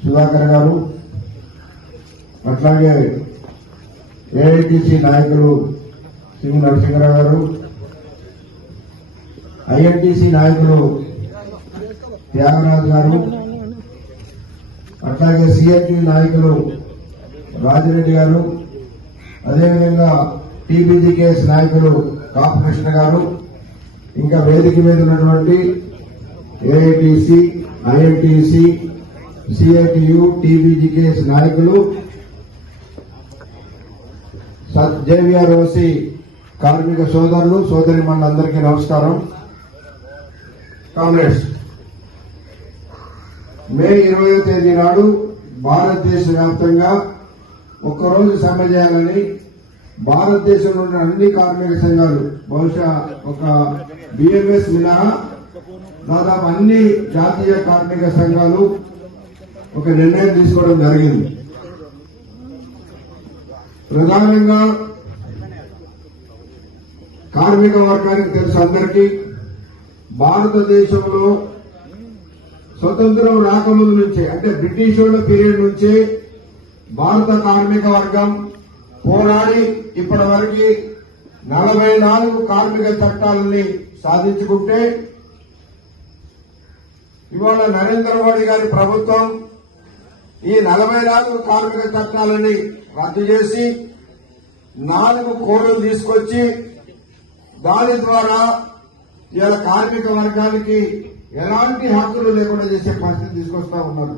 సుధాకర్ గారు అట్లాగే ఏఐటిసి నాయకులు సింగు నరసింహరావు గారు ఐఎన్టీసీ నాయకులు త్యాగరాజు గారు అట్లాగే సిఎన్టీ నాయకులు రాజిరెడ్డి గారు అదేవిధంగా టీబీజీకేఎస్ నాయకులు కాపకృష్ణ గారు ఇంకా వేదిక మీద ఉన్నటువంటి ఏఐటిసి ఐఎంటిసి సిఐటియు టీబీజీకేఎస్ నాయకులు. జేవిఆర్ ఓసి కార్మిక సోదరులు సోదరి మండలందరికీ నమస్కారం. కాంగ్రెస్ మే ఇరవయో తేదీ నాడు భారతదేశ వ్యాప్తంగా ఒక్కరోజు సమ్మె చేయాలని భారతదేశంలో ఉన్న అన్ని కార్మిక సంఘాలు బహుశా ఒక బిఎంఎస్ మినహా దాదాపు అన్ని జాతీయ కార్మిక సంఘాలు ఒక నిర్ణయం తీసుకోవడం జరిగింది. ప్రధానంగా కార్మిక వర్గానికి తెలుసు అందరికీ భారతదేశంలో స్వతంత్రం రాకముందు నుంచే అంటే బ్రిటిష్ వాళ్ళ పీరియడ్ నుంచే భారత కార్మిక వర్గం పోరాడి ఇప్పటి వరకు నలభై నాలుగు కార్మిక చట్టాలని సాధించుకుంటే ఇవాళ నరేంద్ర మోడీ గారి ప్రభుత్వం ఈ నలభై నాలుగు కార్మిక చట్టాలని రద్దు చేసి నాలుగు కోడ్లు తీసుకొచ్చి దాని ద్వారా ఇలా కార్మిక వర్గానికి ఎలాంటి హక్కులు లేకుండా చేసే పరిస్థితి తీసుకొస్తా ఉన్నారు.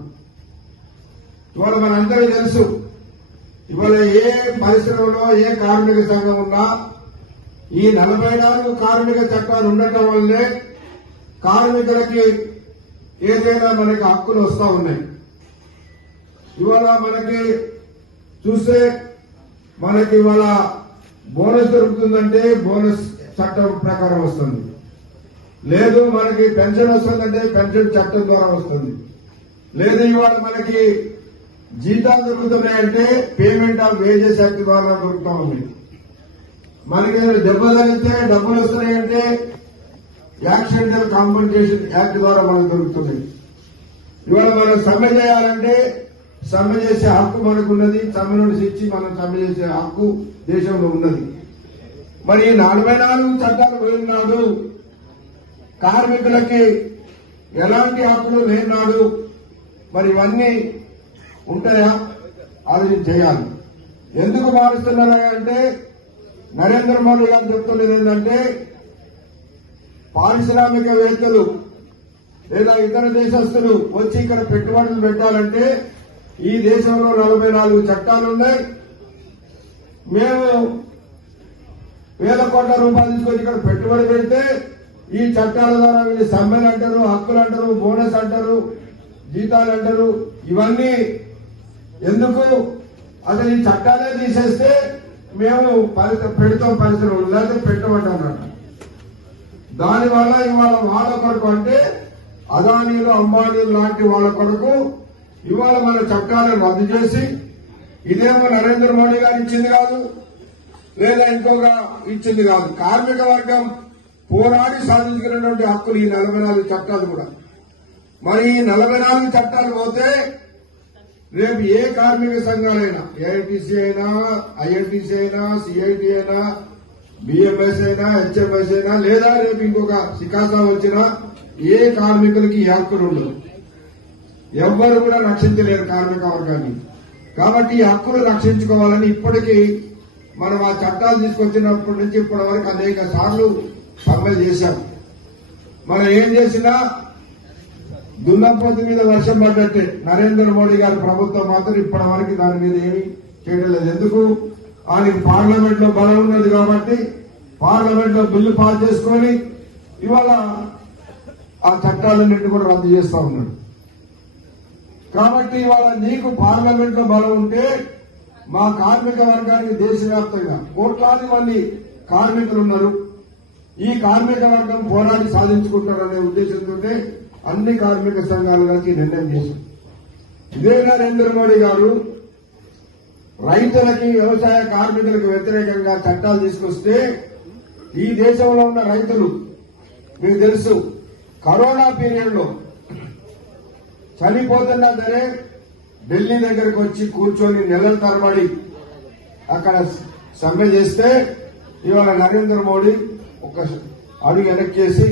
ఇవాళ మనందరికీ తెలుసు ఇవాళ ఏ పరిశ్రమలో ఏ కార్మిక సంఘం ఉన్నా ఈ నలభై నాలుగు కార్మిక చట్టాలు ఉండటం వల్లే కార్మికులకి ఏదైనా మనకి హక్కులు వస్తా ఉన్నాయి. ఇవాళ మనకి చూస్తే మనకి ఇవాళ బోనస్ దొరుకుతుందంటే బోనస్ చట్టం ప్రకారం వస్తుంది. లేదు మనకి పెన్షన్ వస్తుందంటే పెన్షన్ చట్టం ద్వారా వస్తుంది. లేదు ఇవాళ మనకి జీతాలు దొరుకుతున్నాయంటే పేమెంట్ ఆఫ్ వేజెస్ యాక్ట్ ద్వారా దొరుకుతా ఉంది. మనకి దెబ్బ తగిలితే డబ్బులు వస్తున్నాయంటే యాక్సిడెంటల్ కాంపన్సేషన్ యాక్ట్ ద్వారా మనకు దొరుకుతున్నాయి. ఇవాళ మనం సమ్మె చేయాలంటే సమ్మె చేసే హక్కు మనకు ఉన్నది సమ్మె నోటీస్ ఇచ్చి మనం సమ్మె చేసే హక్కు దేశంలో ఉన్నది. మరి నలభై నాలుగు చట్టాలు పోయినాడు కార్మికులకి ఎలాంటి హక్కులు లేనాడు మరి ఇవన్నీ ఉంటాయా ఆలోచన చేయాలి. ఎందుకు మారుస్తున్నారా అంటే నరేంద్ర మోడీ గారు చెప్తున్నది ఏంటంటే పారిశ్రామికవేత్తలు లేదా ఇతర దేశస్తులు వచ్చి ఇక్కడ పెట్టుబడులు పెట్టాలంటే ఈ దేశంలో నలభై నాలుగు చట్టాలు ఉన్నాయి. మేము వేల కోట్ల రూపాయలు తీసుకొచ్చి ఇక్కడ పెట్టుబడి పెడితే ఈ చట్టాల ద్వారా వీళ్ళు సమ్మెలు అంటారు హక్కులు అంటారు బోనస్ అంటారు జీతాలు అంటారు. ఇవన్నీ ఎందుకు? అసలు ఈ చట్టాలే తీసేస్తే మేము పరిశ్రమ పెడతాం పరిశ్రమ లేకపోతే అన్నమాట దానివల్ల ఇవాళ వాళ్ళ కొరకు అంటే అదానీలు అంబానీలు లాంటి వాళ్ళ కొరకు ఇవాళ మన చట్టాలను రద్దు చేసి ఇదేమో నరేంద్ర మోడీ గారు ఇచ్చింది కాదు లేదా ఇంకొక ఇచ్చింది కాదు. కార్మిక వర్గం పోరాడి సాధించుకున్నటువంటి హక్కులు ఈ నలభై నాలుగు చట్టాలు కూడా. మరి ఈ నలభై నాలుగు చట్టాలు పోతే రేపు ఏ కార్మిక సంఘాలైనా ఏఐటీసీ అయినా ఐఎన్టీసీ అయినా సిఐటి అయినా బిఎంఎస్ అయినా హెచ్ఎంఎస్ అయినా లేదా రేపు ఇంకొక సికాసా వచ్చినా ఏ కార్మికులకి ఈ హక్కులు ఉండదు ఎవ్వరు కూడా రక్షించలేరు కార్మిక వర్గాన్ని. కాబట్టి ఈ హక్కులు రక్షించుకోవాలని ఇప్పటికీ మనం ఆ చట్టాలు తీసుకొచ్చినప్పటి నుంచి ఇప్పటి వరకు అనేక సార్లు సమ్మె చేశాం. మనం ఏం చేసినా దున్నపోతు మీద వర్షం పడ్డట్టే. నరేంద్ర మోడీ గారి ప్రభుత్వం మాత్రం ఇప్పటి వరకు దాని మీద ఏమి చేయడం లేదు. ఎందుకు? ఆయనకి పార్లమెంట్లో బలం ఉన్నది కాబట్టి పార్లమెంట్లో బిల్లు పాస్ చేసుకొని ఇవాళ ఆ చట్టాలన్నింటినీ కూడా రద్దు చేస్తా ఉన్నాడు. కాబట్టి ఇవాళ నీకు పార్లమెంట్లో బలం ఉంటే మా కార్మిక వర్గానికి దేశవ్యాప్తంగా కోట్లాది మంది కార్మికులు ఉన్నారు. ఈ కార్మిక వర్గం పోరాడి సాధించుకుంటారనే ఉద్దేశంతో అన్ని కార్మిక సంఘాల నుంచి నిర్ణయం చేశారు. ఇదే నరేంద్ర మోడీ గారు రైతులకి వ్యవసాయ కార్మికులకు వ్యతిరేకంగా చట్టాలు తీసుకొస్తే ఈ దేశంలో ఉన్న రైతులు మీకు తెలుసు కరోనా పీరియడ్లో చనిపోతున్నా సరే ఢిల్లీ దగ్గరకు వచ్చి కూర్చొని నెలల తరబడి అక్కడ సమ్మె చేస్తే ఇవాళ నరేంద్ర మోడీ ఒక అడుగు వెనక్కేసి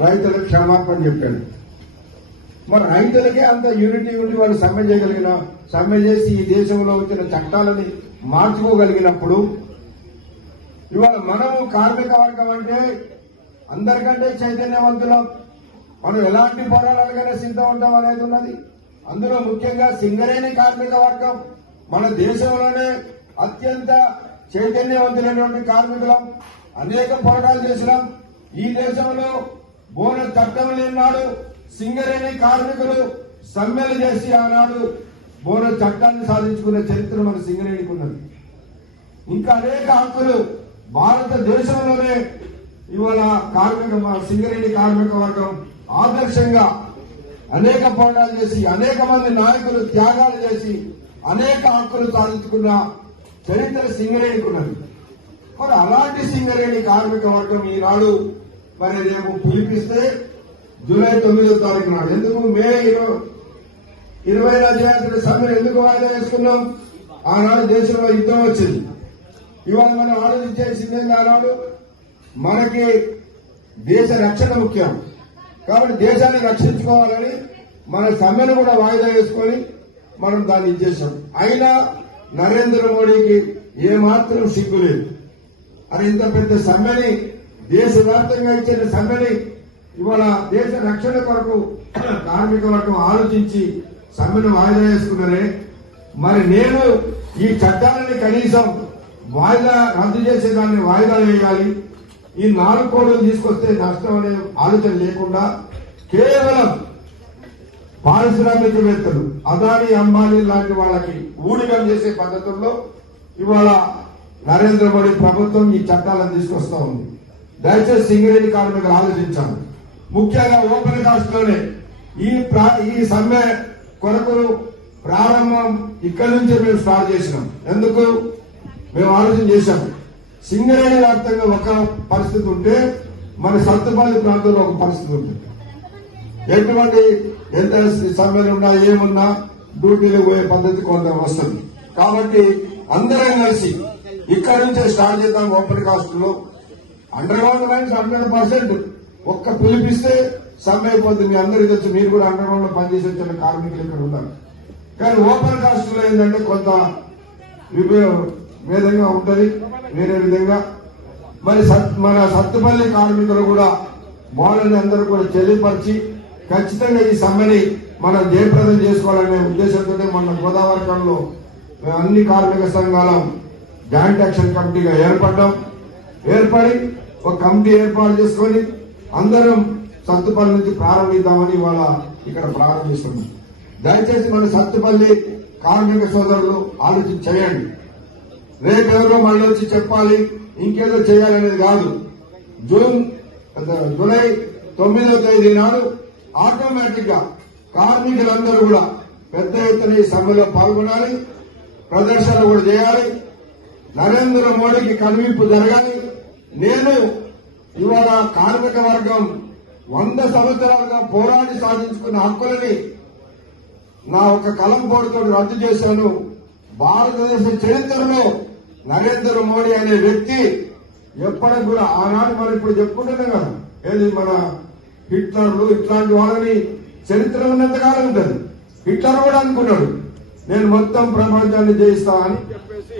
రైతులకు క్షమాపణ చెప్పాడు. మరి రైతులకే అంత యూనిటీ ఉండి వాళ్ళు సమ్మె చేయగలిగిన సమ్మె చేసి ఈ దేశంలో వచ్చిన చట్టాలని మార్చుకోగలిగినప్పుడు ఇవాళ మనము కార్మిక వర్గం అంటే అందరికంటే చైతన్యవంతులం. మనం ఎలాంటి పోరాటాలకైనా సిద్ధం ఉంటాం అనేది ఉన్నది. అందులో ముఖ్యంగా సింగరేణి కార్మిక వర్గం మన దేశంలోనే అత్యంత చైతన్యవంతులైనటువంటి కార్మికులం. అనేక పోరాటాలు చేసినాం. ఈ దేశంలో బోనస్ చట్టం లేనాడు సింగరేణి కార్మికులు సమ్మెలు చేసి ఆనాడు బోనస్ చట్టాన్ని సాధించుకున్న చరిత్ర మన సింగరేణికి ఉన్నది. ఇంకా అనేక హక్కులు భారతదేశంలోనే ఇవాళ కార్మిక సింగరేణి కార్మిక వర్గం ఆదర్శంగా అనేక పోరాటాలు చేసి అనేక మంది నాయకులు త్యాగాలు చేసి అనేక హక్కులు సాధించుకున్న చరిత్ర సింగరేణికి ఉన్నది. మరి అలాంటి సింగరేణి కార్మిక వర్గం ఈనాడు మరి రేపు పిలిపిస్తే జూలై తొమ్మిదో తారీఖు నాడు. ఎందుకు? మే ఇరవై ఇరవై చేయాల్సిన సమ్మెను ఎందుకు వాయిదా వేసుకున్నాం? ఆనాడు దేశంలో యుద్ధం వచ్చింది. ఇవాళ మనం ఆలోచించేసింది ఆనాడు మనకి దేశ రక్షణ ముఖ్యం. కాబట్టి దేశాన్ని రక్షించుకోవాలని మన సమ్మెను కూడా వాయిదా వేసుకొని మనం దాన్ని ఇచ్చేసాం అయినా నరేంద్ర మోడీకి ఏమాత్రం సిగ్గు లేదు. అని ఇంత పెద్ద సమ్మెని దేశవ్యాప్తంగా ఇచ్చిన సమ్మెని ఇవాళ దేశ రక్షణ కొరకు కార్మిక వర్గం ఆలోచించి సమ్మెను వాయిదా వేసుకున్నారే. మరి నేను ఈ చట్టాలని కనీసం వాయిదా రద్దు చేసే దాన్ని వాయిదా వేయాలి. ఈ నాలుగు కోట్లు తీసుకొస్తే నష్టం అనే ఆలోచన లేకుండా కేవలం పారిశ్రామికవేత్తలు అదాని అంబానీ లాంటి వాళ్ళకి ఊడిగం చేసే పద్ధతుల్లో ఇవాళ నరేంద్ర మోడీ ప్రభుత్వం ఈ చట్టాలను తీసుకొస్తా ఉంది. దయచేసి సింగరేణి కార్మికులు ఆలోచించాలి. ముఖ్యంగా ఓపెన్ కాస్ట్లోనే ఈ ప్రా- ఈ సమ్మె కొరకు ప్రారంభం ఇక్కడి నుంచే మేము స్టార్ట్ చేసినాం. ఎందుకు? మేము ఆలోచన చేశాం. సింగరేణి వ్యాప్తంగా ఒక పరిస్థితి ఉంటే మన సత్తుపల్లి ప్రాంతంలో ఒక పరిస్థితి ఉంటుంది ఎటువంటి ఎంత సమ్మెలు ఉన్నా ఏమున్నా డ్యూటీలు పోయే పద్ధతి కొంత వస్తుంది. కాబట్టి అందరం కలిసి ఇక్కడ నుంచే స్టార్ట్ చేద్దాం ఓపెన్ కాస్ట్లో underground lines hundred percent. ఒక్క పిలిపిస్తే సమ్మె అయిపోతుంది మీ అందరికీ తెలుసు మీరు కూడా అండర్గ్రౌండ్లో పనిచేసే చిన్న కార్మికులు ఇక్కడ ఉన్నారు. కానీ ఓపెన్ కాస్ట్లో ఏంటంటే కొంత విధంగా ఉంటది వేరే విధంగా. మరి సత్- మన సత్తుపల్లి కార్మికులు కూడా మోడల్ని అందరూ కూడా చెల్లిపరిచి ఖచ్చితంగా ఈ సమ్మెని మనం జయప్రదం చేసుకోవాలనే ఉద్దేశంతోనే మన గోదావరికంలో అన్ని కార్మిక సంఘాల జాయింట్ యాక్షన్ కమిటీగా ఏర్పడ్డాం. ఏర్పడి ఒక కమిటీ ఏర్పాటు చేసుకొని అందరం సత్తుపల్లి నుంచి ప్రారంభిద్దామని ఇవాళ ఇక్కడ ప్రారంభిస్తున్నాం దయచేసి మన సత్తుపల్లి కార్మిక సోదరులు ఆలోచన చేయండి. రేపెవరో మళ్ళీ వచ్చి చెప్పాలి ఇంకేదో చేయాలనేది కాదు. జూన్ జూలై తొమ్మిదో తేదీ నాడు ఆటోమేటిక్గా కార్మికులందరూ కూడా పెద్ద ఎత్తున ఈ సభలో పాల్గొనాలి ప్రదర్శనలు కూడా చేయాలి. నరేంద్ర మోడీకి కనువింపు జరగాలి. నేను ఇవాళ కార్మిక వర్గం వంద సంవత్సరాలుగా పోరాడి సాధించుకున్న హక్కులని నా ఒక కలం పోరుతో రద్దు చేశాను. భారతదేశ చరిత్రలో నరేంద్ర మోడీ అనే వ్యక్తి ఎప్పటికి కూడా ఆనాడు మరి ఇప్పుడు చెప్పుకుంటున్నాం కదా ఏది మన హిట్లర్లు ఇట్లాంటి వాళ్ళని చరిత్ర ఉన్నంతకాలం ఉంటుంది. హిట్లర్ కూడా అనుకున్నాడు నేను మొత్తం ప్రపంచాన్ని జయిస్తా అని. చెప్పేసి